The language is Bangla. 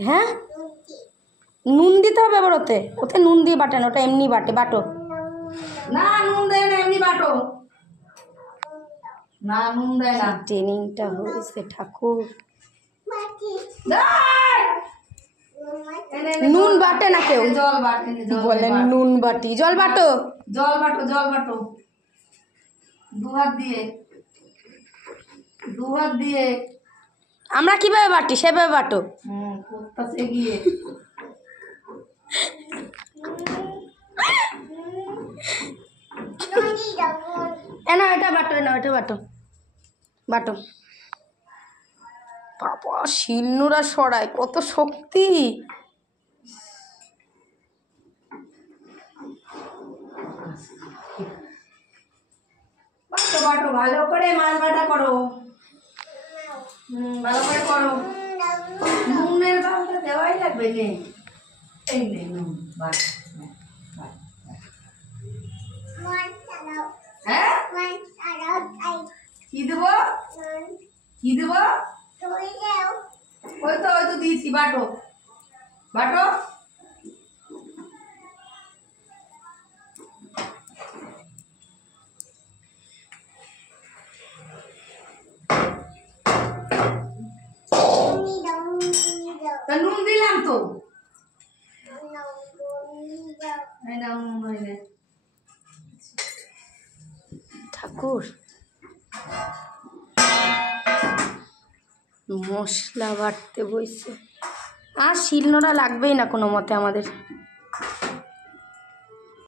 হ্যাঁ নুন দিতে হবে আবার ওতে ওতে নুন দিয়ে বাটে না ওটা এমনি বাটে বাটো না নুন দেয় না এমনি বাটো না নুন দেয় না ট্রেনিংটা হয়েছে ঠাকুর নুন বাটে না কেউ জল বাটে বলেন নুন বাটি জল বাটো জল বাটো জল বাটো দু হাত দিয়ে আমরা কিভাবে বাটি সেভাবে বাটো করতেছে গিয়ে না এটা বাটো না ওটা বাটো বাটো বাবা শিলনোড়া সরায় কত শক্তি বাটো বাটো ভালো করে মাছ বাটা করো ভালো করে করো নুনের দামটা দেওয়াই লাগবে নে এই নে নুন বাট হ্যাঁ কি দেবো কি দেবো ওই তো দিয়েছি বাটো বাটো নুন দিলাম তো ঠাকুর মশলা বাটতে বইছে আর শিলনোড়া লাগবেই না কোনো মতে আমাদের